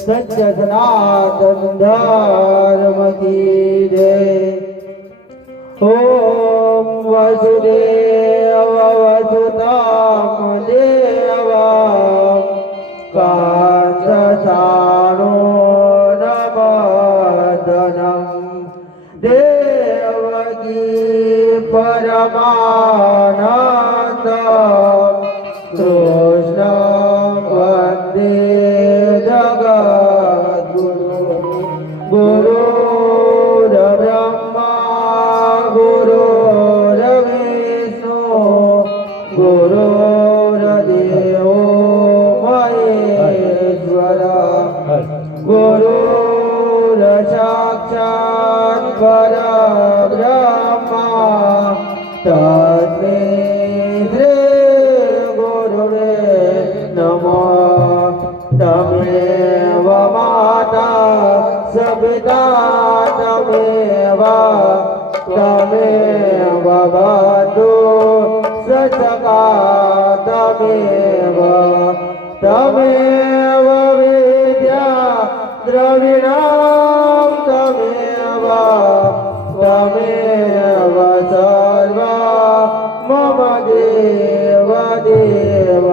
सत्य सनातन धर्म की जय। ओम वसुदेव वसुताम देवम कांससानो नमदनम देवकी परमानंद कृष्ण वंदे जगद्गुरु गुरुर्ब्रह्मा गुरुर्विष्णु गुरुर्देवो महेश्वर गुरुर्साक्षात् परब्रह्मा तस्मै श्री गुरुवे नमः। तमेव माता सविता तमेव बन्धु सचका तमेव विद्या द्रविणं तमेव सर्वा मम देव देव।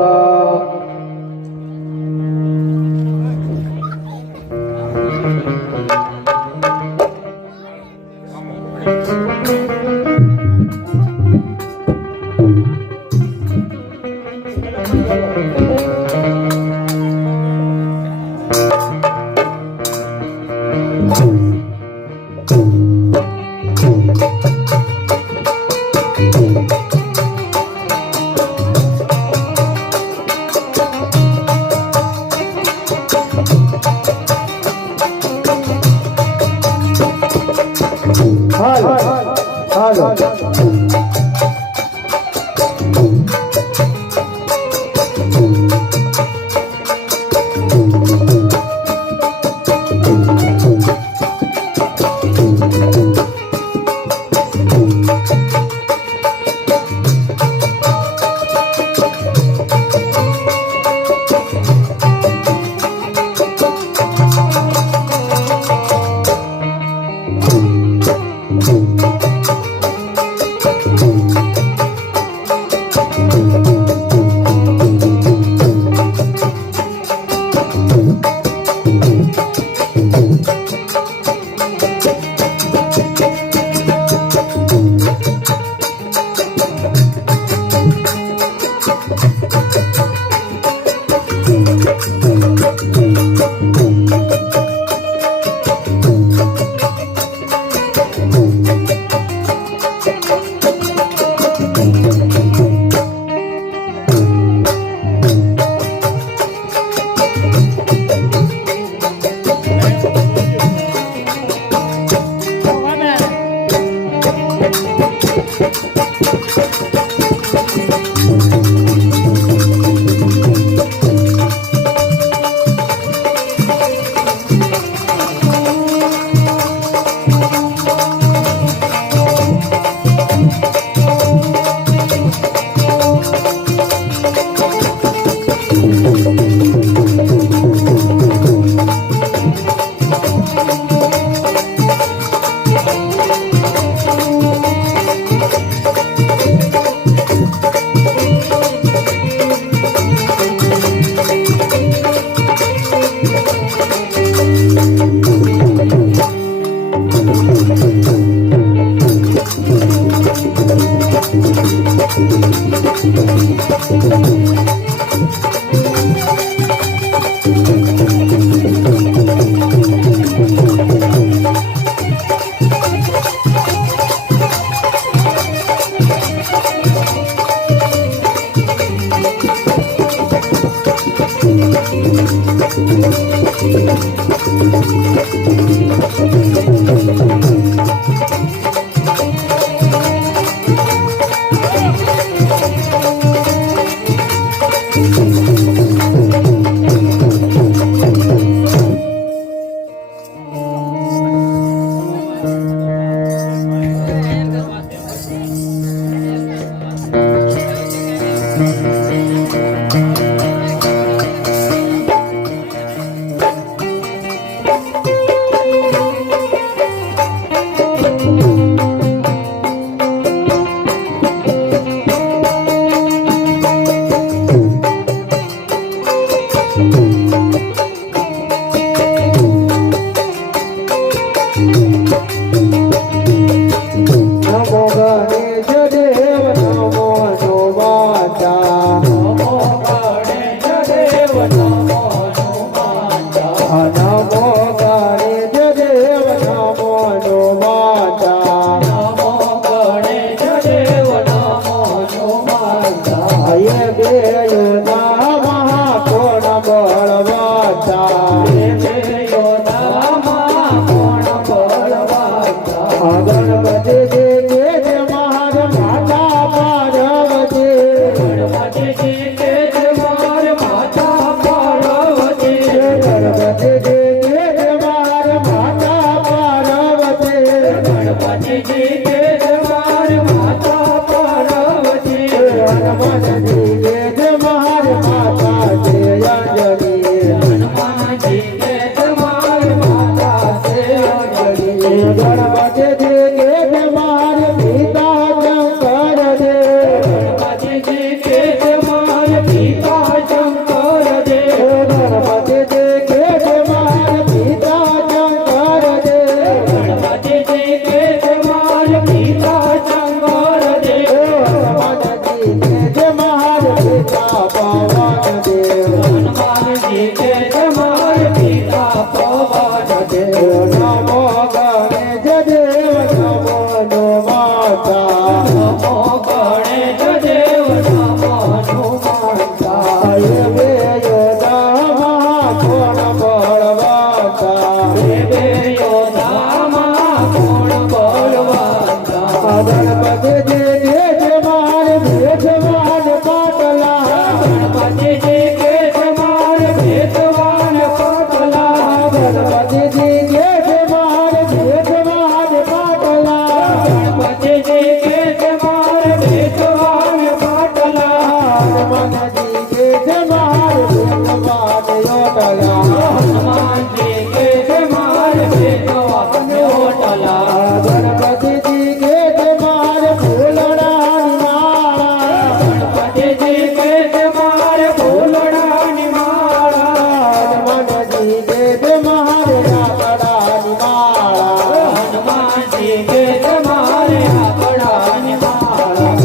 ઓટલા હનુમાનજી કે છે મારે બેસવાની ઓટલા ગણપતિજી કે છે મારે ફૂલડાની માળા ગણપતિજી કે છે મારે ફૂલડાની માળા હનુમાનજી કે છે મારે લાકડાની માળા હનુમાનજી કે છે મારે લાકડાની માળા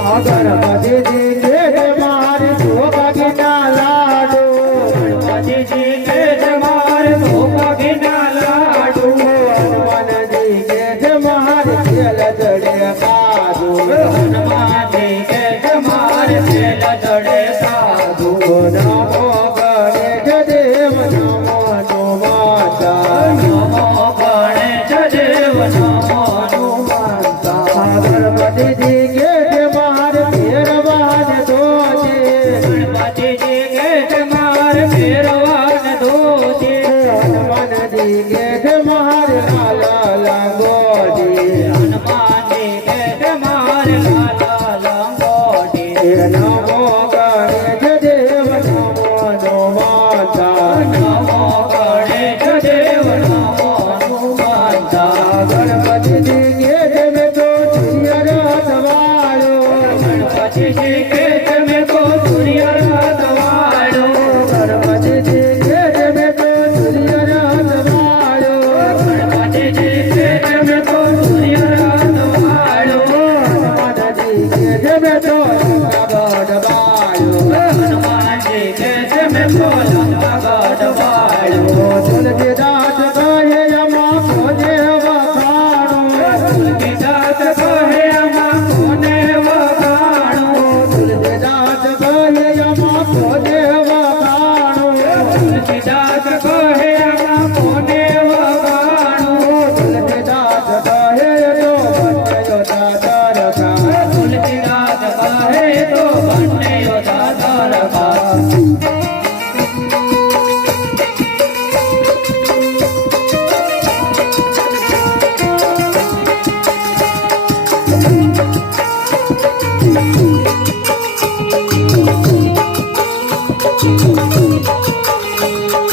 ગણપતિજી કે છે મારે ભોગીના લાડુ ગણપતિજી કે છે મારે ભોગીના લાડુ હનુમાનજી કે છે મારે તેલ ચડે કાજુ હનુમાનજી કે છે મારે તેલ ચડે સાધુ નમો ગણેશ દેવ નમો હનુમાતા નમો ગણેશ દેવ નમો હનુમંતા ગણપતિજી કે છે મારે ફેરવાને દોજે ગણપતિજી કે છે મારે ફેરવાન દોજે હનુમાનજી કે છે મારે લાલા લાગોજી હનુમાનજી કે છે મારે લાલા લંગોટી નમો ગણેશ દેવ નમો હનુમાતા નમો ગણેશ દેવ નમો હનુમંતા ગણપતિજી કે છે મેં તો સૂર્યરથ વાળો ગણપતિજી કે છે મેં તો સૂર્યરથ વાળો ગણપતિજી કે છે મેં તો સૂર્યરથ વાળો ગણપતિજી કે છે મેં તો સૂર્યરથ વાળો હનુમાનજી કે છે મેં તો ગઢ વાળો હનુમાનજી કે છે મેં તો લંકાગઢ વાળો તુલસીદાસ કહે અમા કોને વખાણો તુલસીદાસ કહે આમાં કોને વખાણો તુલસીદાસ કહે અમા કોને વખાણો તુલસીદાસ કહે આમાં કોને વખાણો તુલસીદાસ કહે તો બંનેયો દાદર ખા તુલસીદાસ કહે તો બંને યોધા તારકા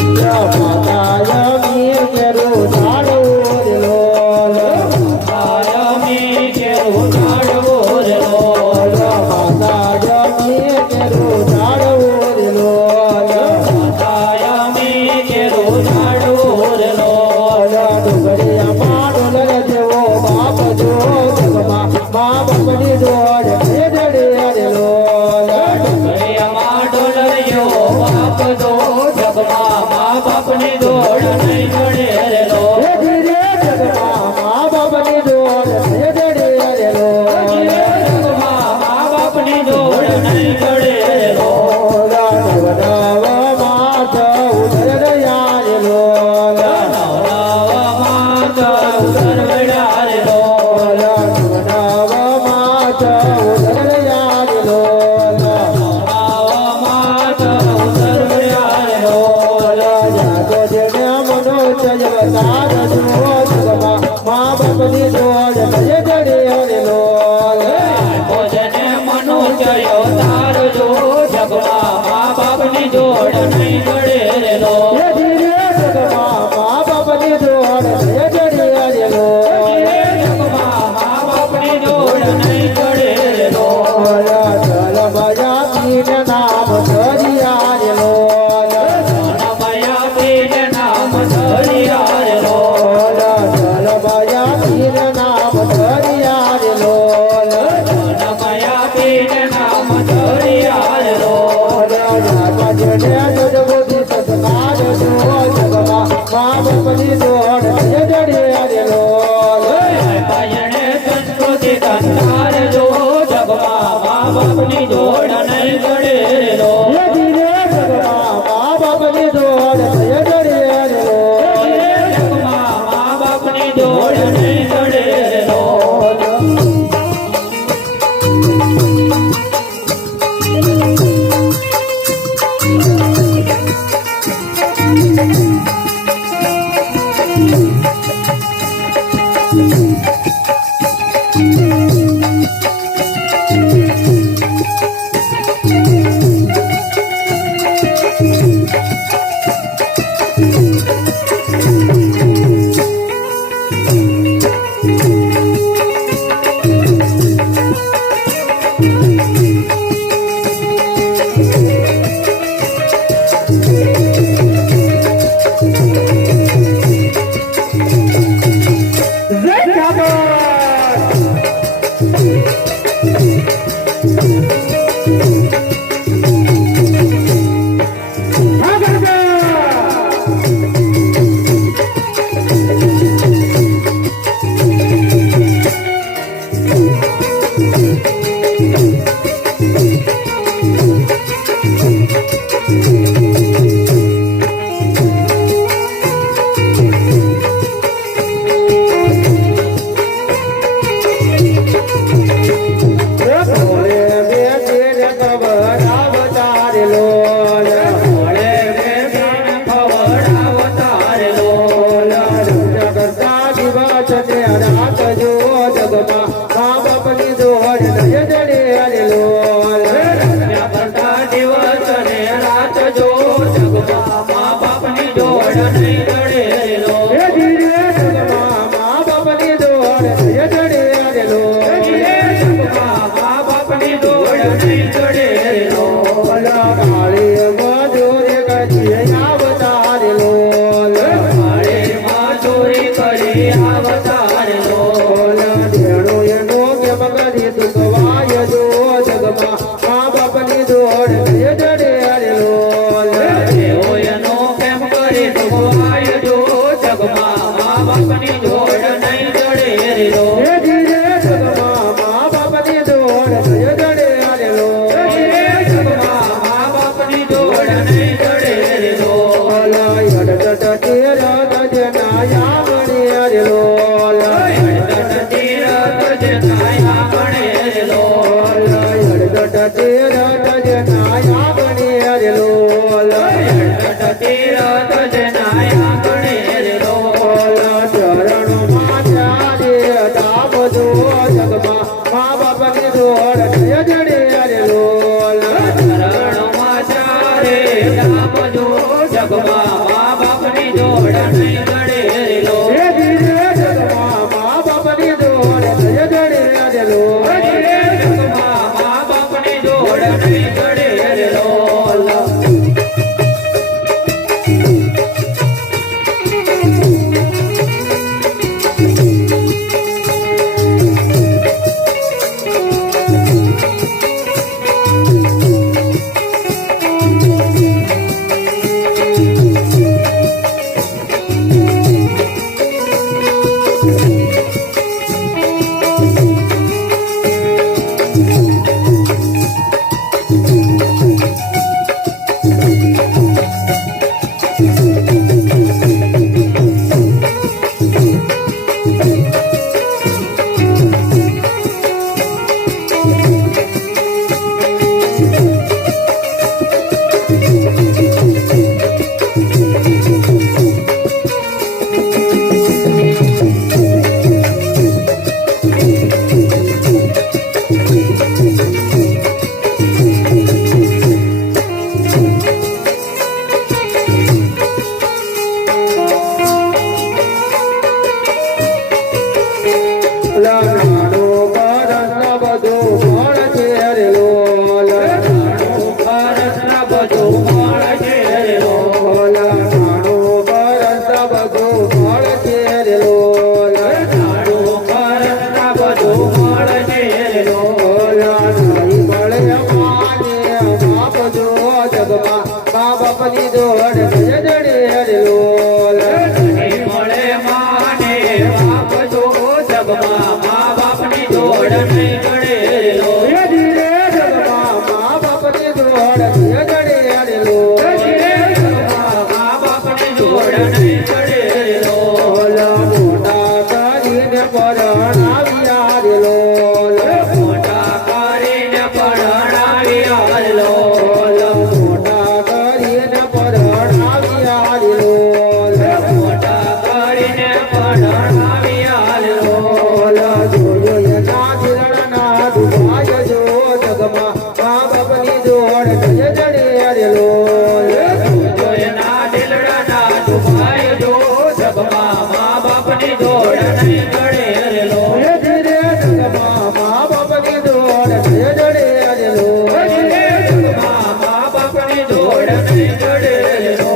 માતાય મીર કેરો ઝાડો રેલો આયમી કેરું ઝાડવો રેલો માતાય મીર કેરો ઝાડો રેલો આયમી કેરું ઝાડવો રેલો ડુંગળીયા ડોલર જેવો બાપ જો જગમાં મા બાપની દોડ ભેડડે રેલો ડુંગળીયામાં ડોલરિયો બાપ દો જગમાં મા બાપની દોડ નહીં ગળે રેલો ધીરે જગમાં મા બાપની દોડ ભેડડે રેલો જગમાં મા બાપની દોડ નહીં ગળે રેલો નવ માત ઉધર રહ્યા રેલો નવનાવ માતા ઉદર વડ્યા રેલો નવ માત ઉધર રહ્યા રેલો નવનાવ માતા ઉદર વડ્યા રેલો જાગો જેને મનો ચયવતાર જો જગમાં મા બાપની દોડ ભેડડે રેલો ભોજને મનો ચડ્યો તારો જો જગમાં મા બાપની જોડ નહીં ગળે રેલો ધીરે જગમાં મા બાપની જોડ જડે અરે લોલ પાયણે સંસ્કૃતિ સંસાર જો જગમાં મા બાપની જોડ નહીં જડે લો ધીરે જગમાં મા બાપની જોડ જડે અરે લોલ જગમાં મા બાપની જોડ નહીં જડે લો જગમાં મા બાપની જોડ જડે હરે લોલ નહીં મળે જગમાં મા બાપની જોડ નહીં જડે રેલો ધીરે જગમાં મા બાપની જોડ નહીં જડે રેલો જગમાં મા બાપની જોડ નહીં જડે રેલો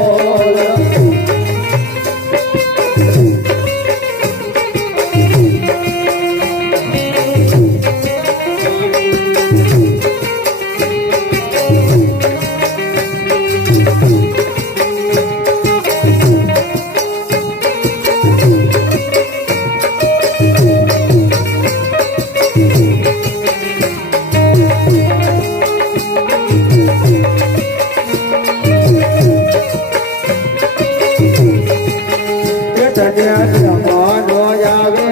જમાનો આવે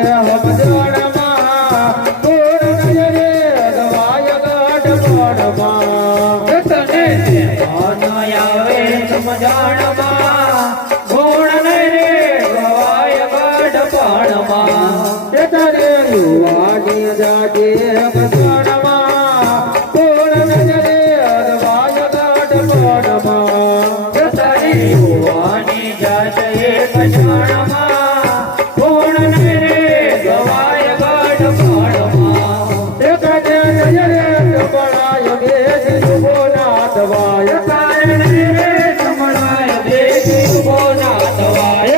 સમજણમાં પૂર્ણ રે ગવાય ગઢપણમાં તને ધ્યાન આવે સમજાણમાં ગુણ નહીં રે ગવાય ગઢપણમાં તારે યુવાની જાગે સમજણમાં પૂર્ણ રે ગવાય ગઢપણમાં તારી યુવાની જાત એક જાણમાં ગુણ નહીં રે ગવાય ગઢપણમાં કારણે રે સમણાય દેખી ઉભો ના થવાય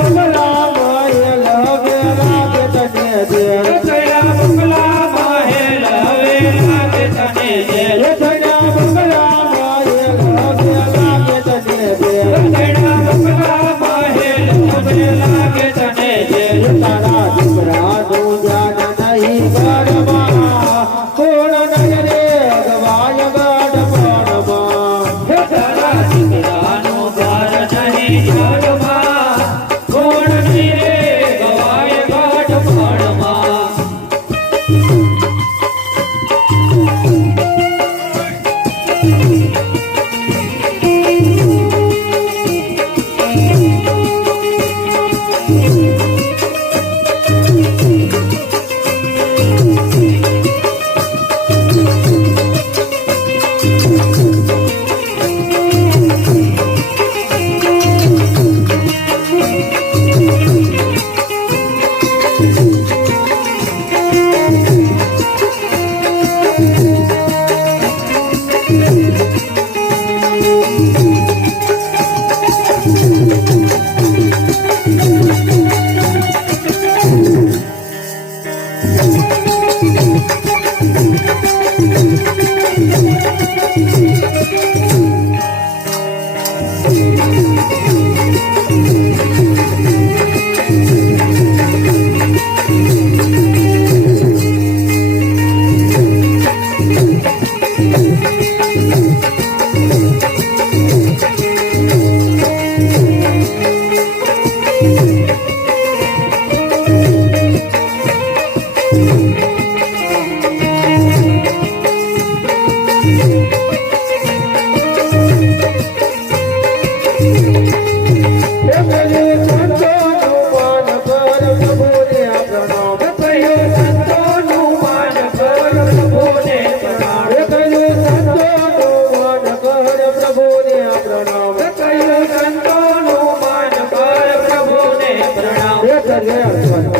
બંગલામાં એ લવે લાગે તને દેર. ચડ્યા બંગલામાં હેલ હવે લાગે તને જેલ. ચડ્યા બંગલામાં એ લવે લાગે તને દેર. ચડ્યા બંગલામાં હેલ હવે લાગે તને જેલ. તારા દીકરાનું ધ્યાન નહીં ઘરમાં, કોણ નહીં રે ગવાય ગઢપણમાં. તારા દીકરાનું દ્વાર નહીં જગમાં, કોણ નહીં રે ગવાય ગઢપણમાં.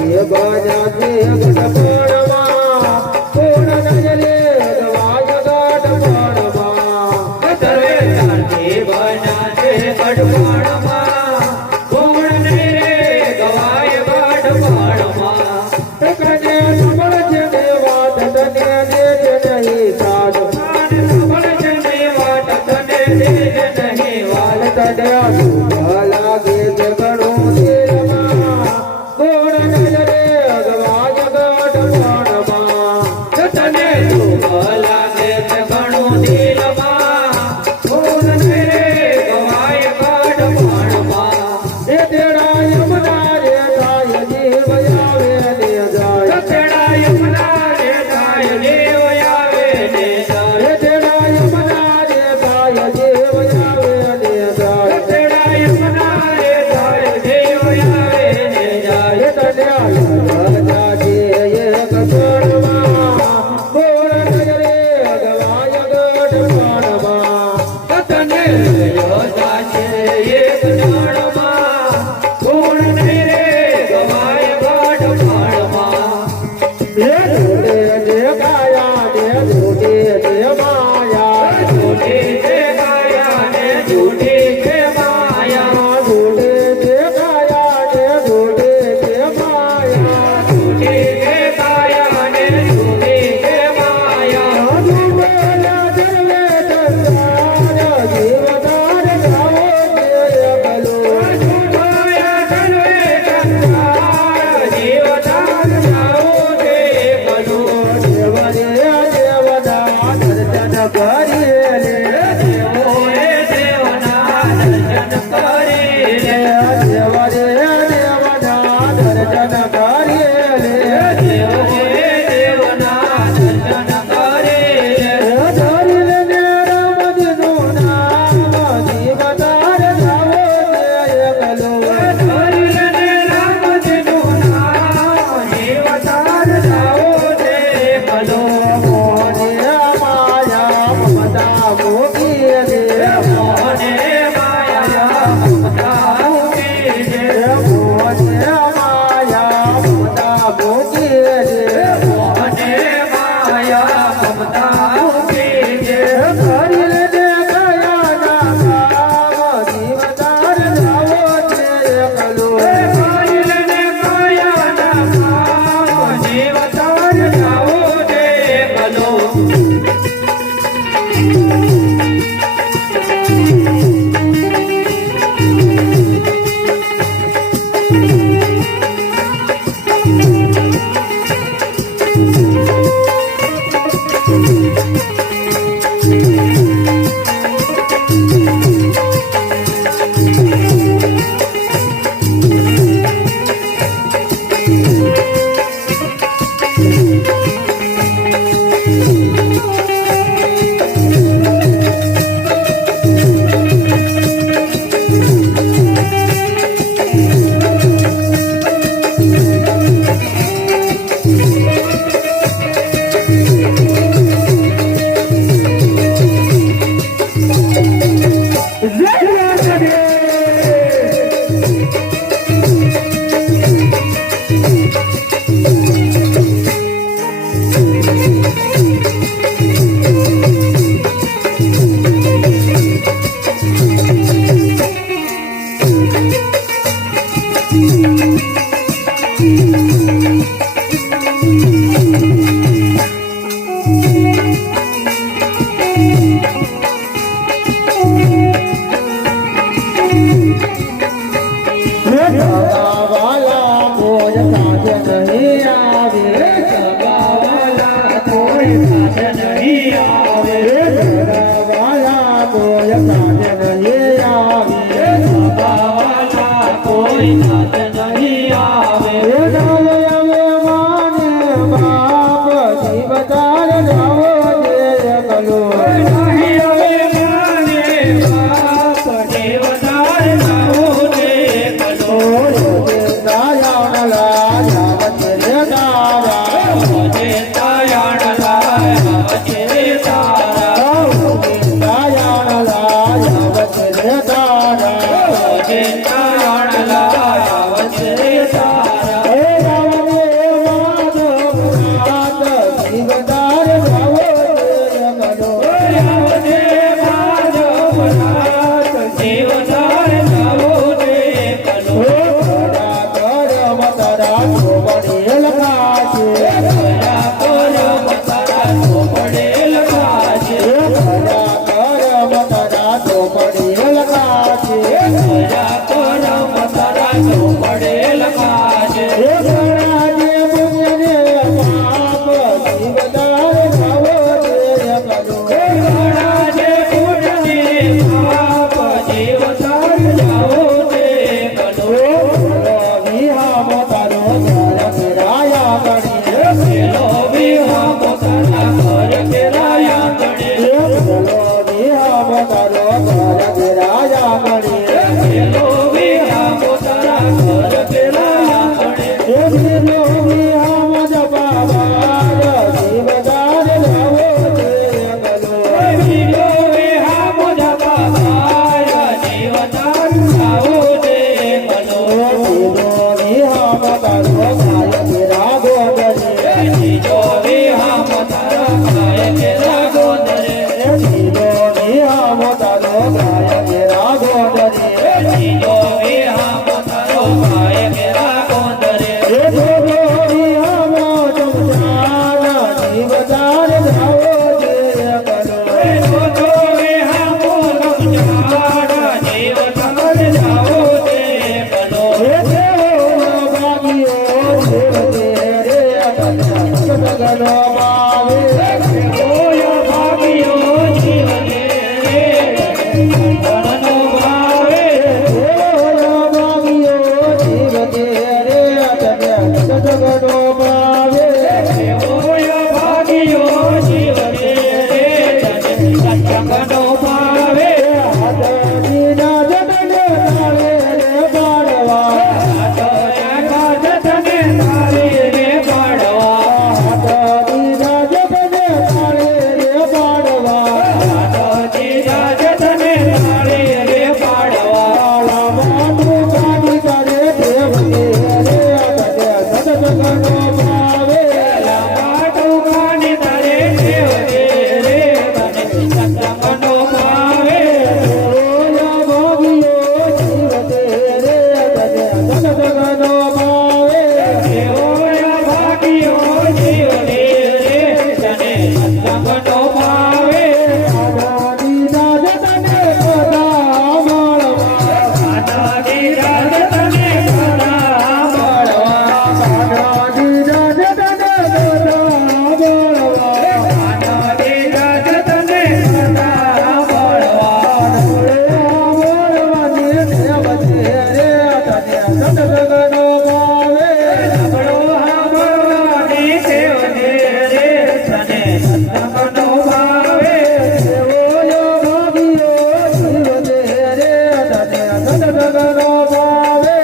દેવના દર્શન સગાવાલા કોઈ સાથે નહીં આવે સગાવાલા કોઈ સાથે નહીં આવે સગાવાલા કોઈ સાથે નહીં આવે સગાવાલા કોઈ સાથે નહીં આવે માને બાપ જીવતાર જાવો જે કલો નહીં હવે માને બાપ દેવતાર જાવો દે કલો જે તાયાણ લાયા વચ્ચે તારા જે તાયાણ લાયા વચ્ચે તારા આવજે માધવનાથ દેવતાર જાવો દે કલો દયા કરો મતારા તો પડેલ ખાશે દયા કરો મતારા તો પડેલ ખાશે ઘણા જે પુણ્યને પાપ જીવતાર જાવો દે કલો પેલો વિહામ તારા ઘર ફેરાયા ગણે પેલો વિહામ તારા ઘર ફેરાયા ગણે વિલો વિહામ જપાવાય જીવતાર જાવો દે કલો બીજો વિહામ તારા ખાય ફેરા ગોંદરે બીજો વિહામ તારો ખાય ફેરા ગોંદરે જો વિહામ સમજાડા જીવતાર જાવો દે કલો ઓય ભાગ્યો જીવને મનનો ભાવે ઓય ભાગ્યો જીવને સત્સંગનો ભાવે તને તારે રે પાડવા તને તારે રે પાડવા લાંબાટુકાની તારે દેવ દે રે તને સત્સંગનો ભાવે ઓય ભાગ્યો જીવને રે તને સત્સંગનો ભાવે આનાદી રાજ તને સદા મળવા આનાદી રાજ તને સદા મળવા સગડો સાંભળવાની સેવ દે રે તને સત્સંગનો ભાવે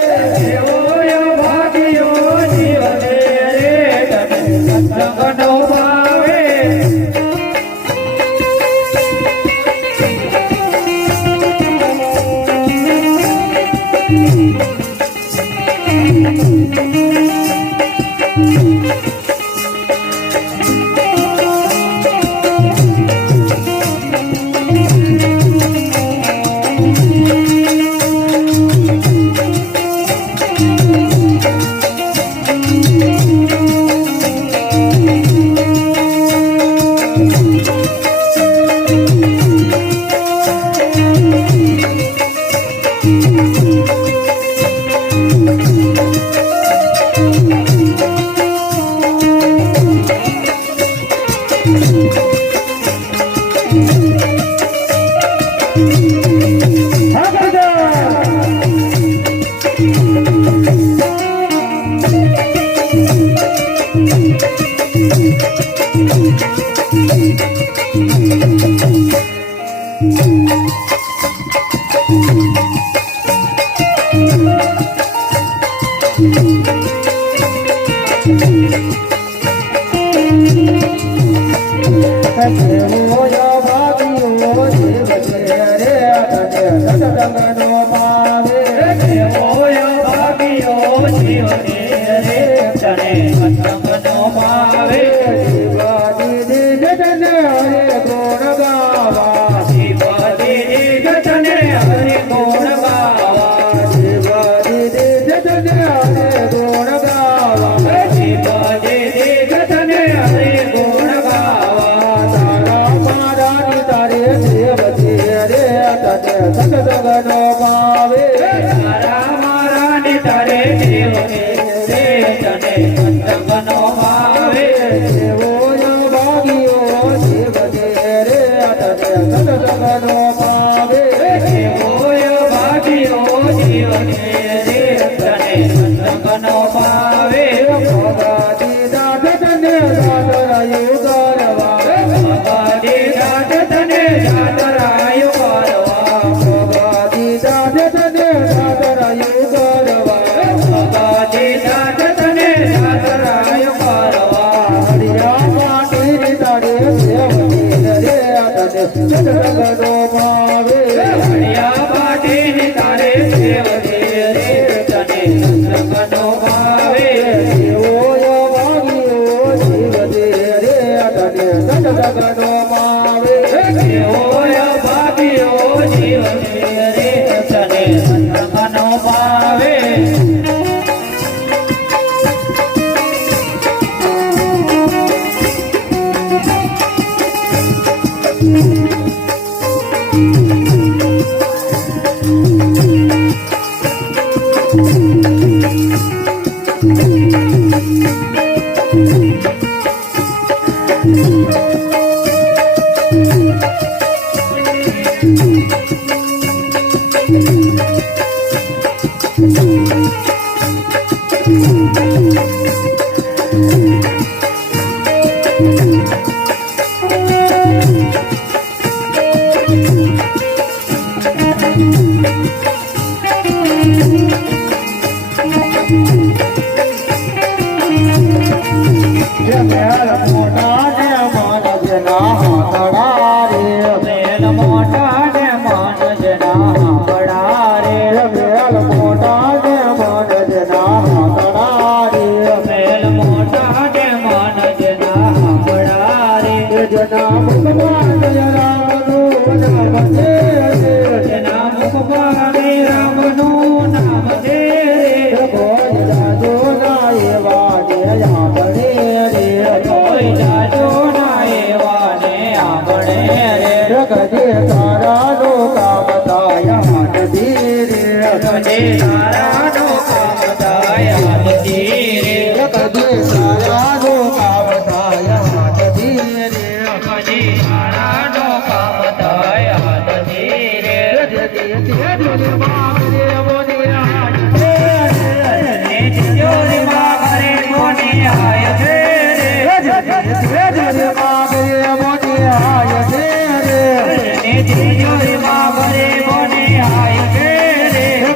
ઓય ભાગ્યો જીવને રે તને સત્સંગનો ભાવે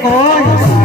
Go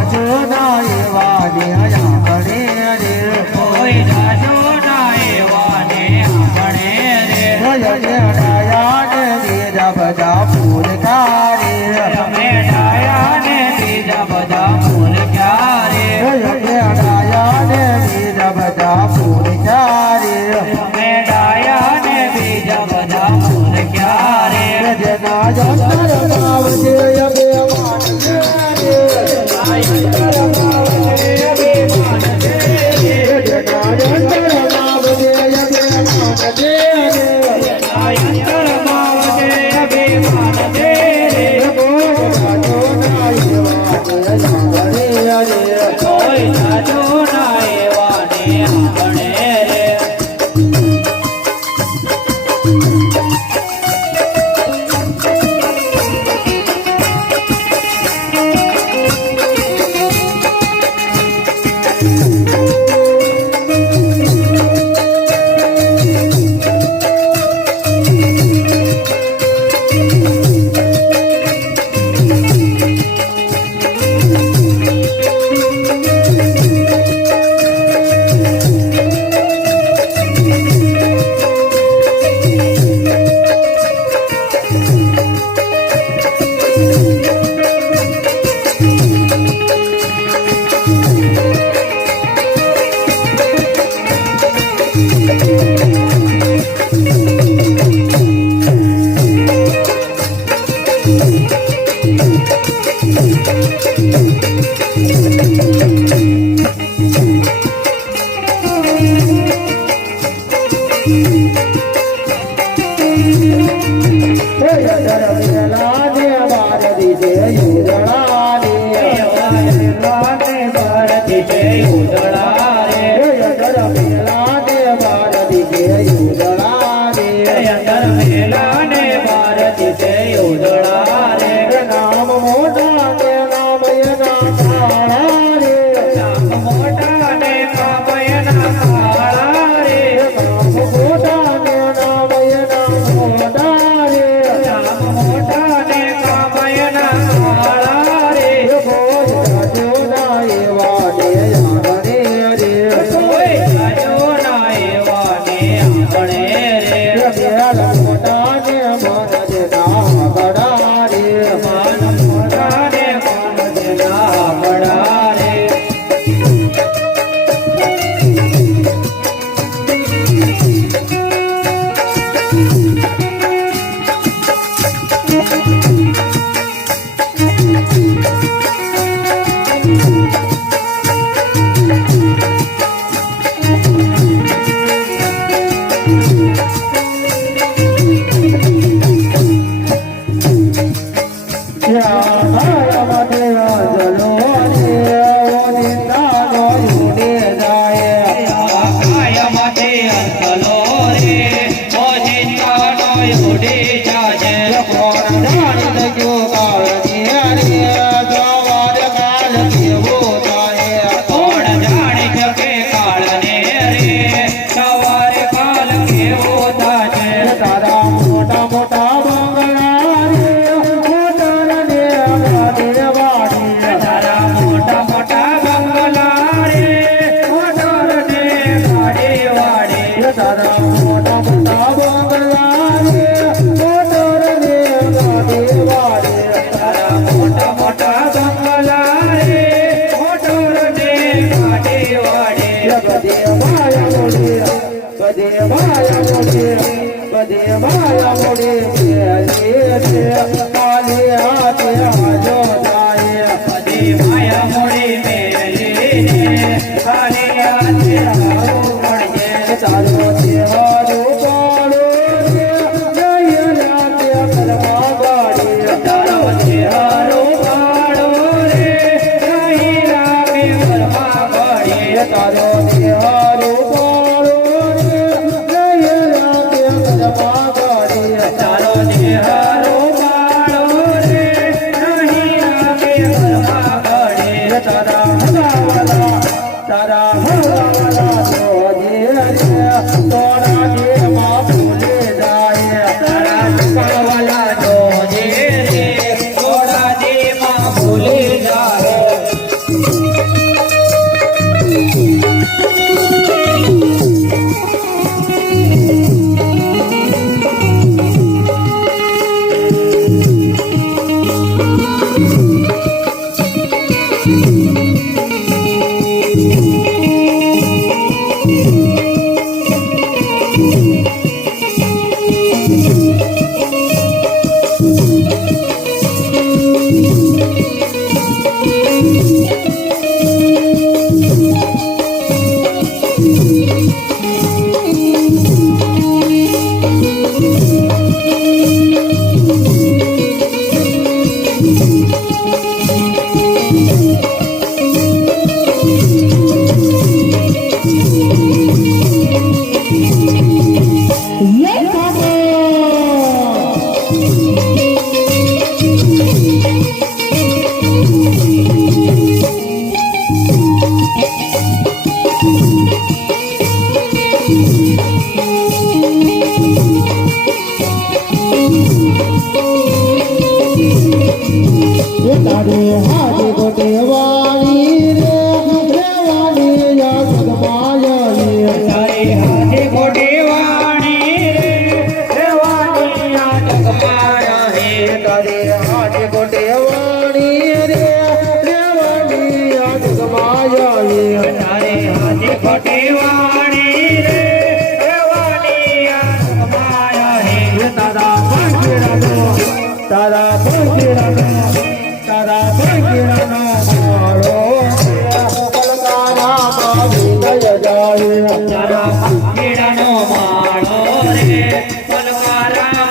તારા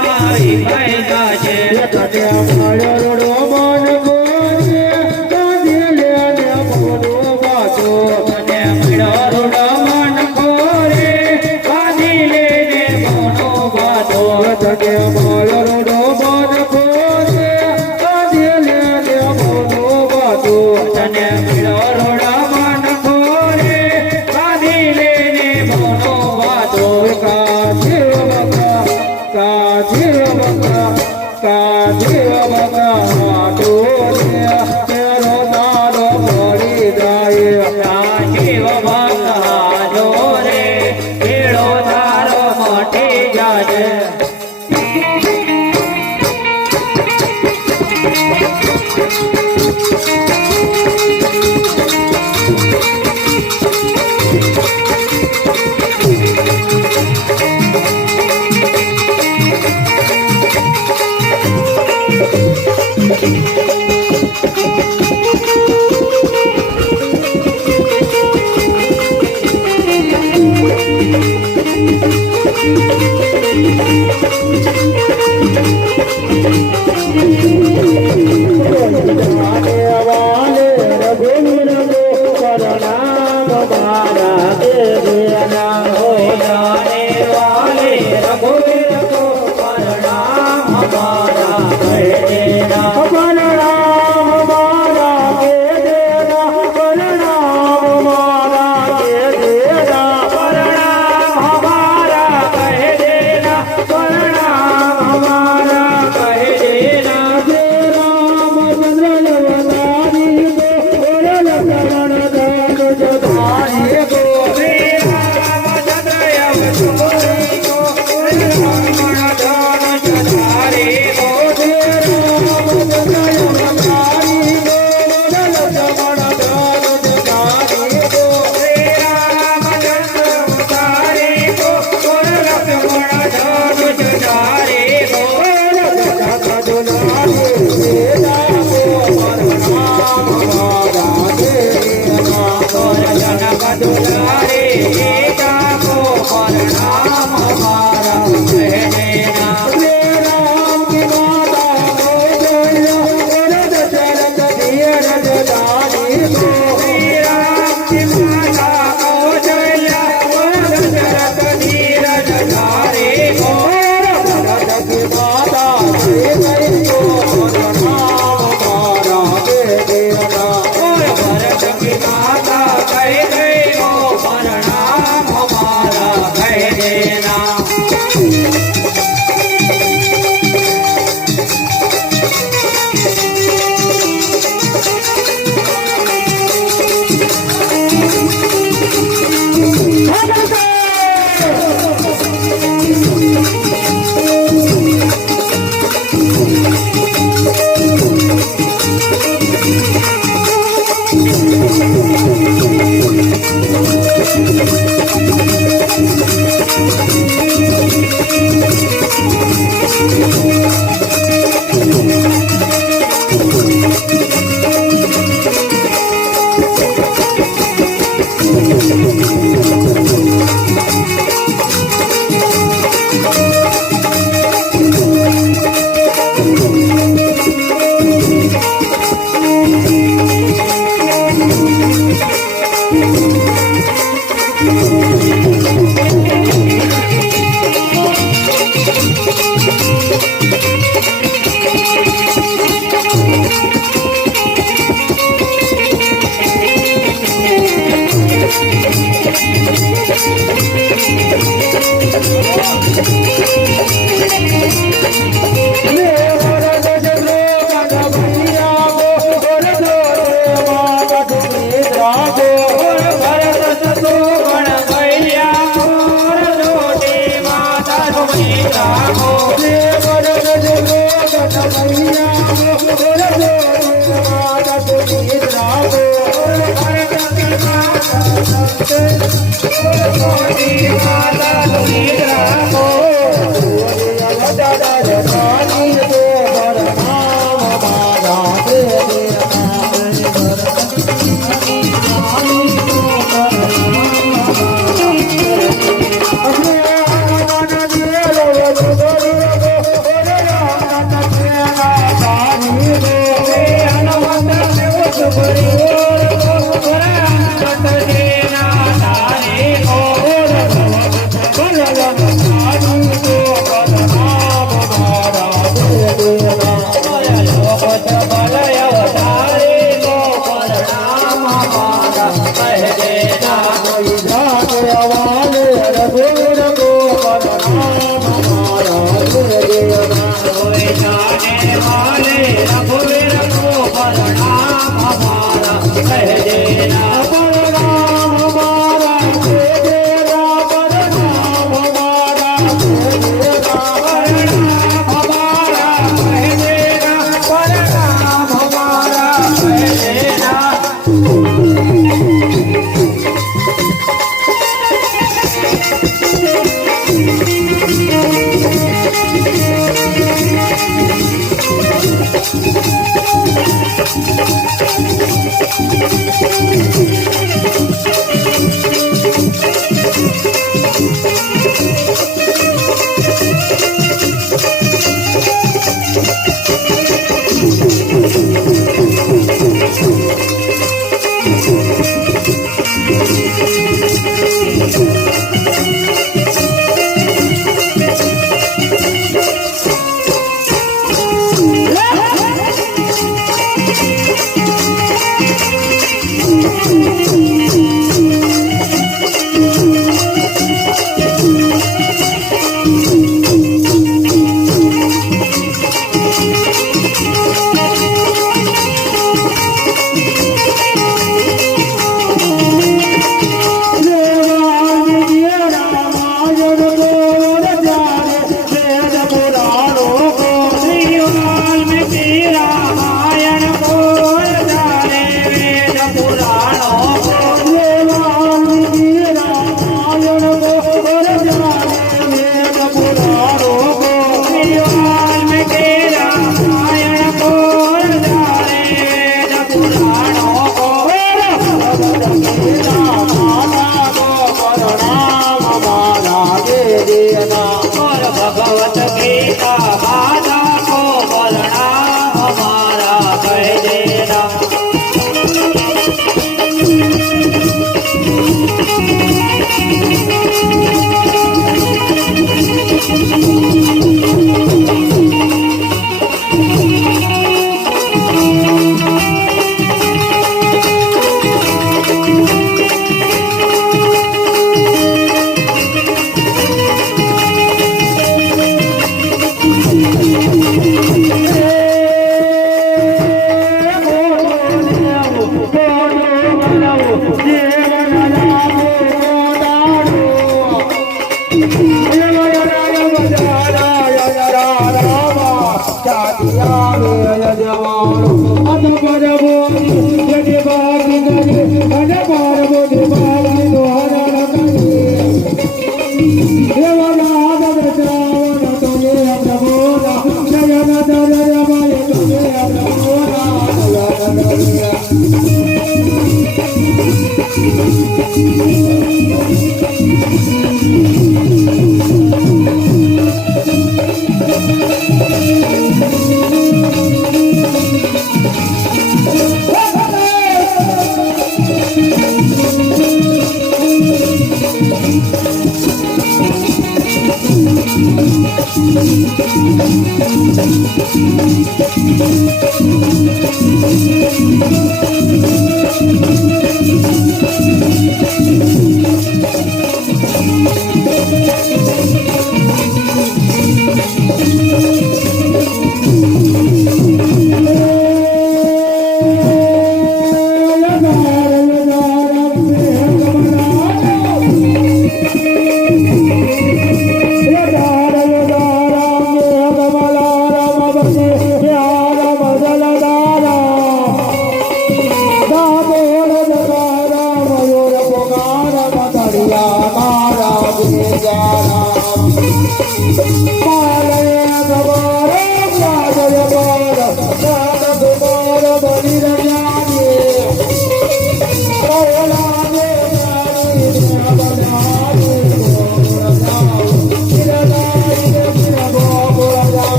जाने वाले रघुवीर को प्रणाम मारा दे देना हो जाने वाले रघुवीर को प्रणाम हमारा कह देना प्रणाम मारा दे देना प्रणाम मारा दे देना प्रणाम हमारा कह देना प्रणाम हमारा कह देना भगवत गीता बाधा को बोलना हमारा कह देना।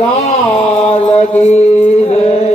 લાલ કી જય.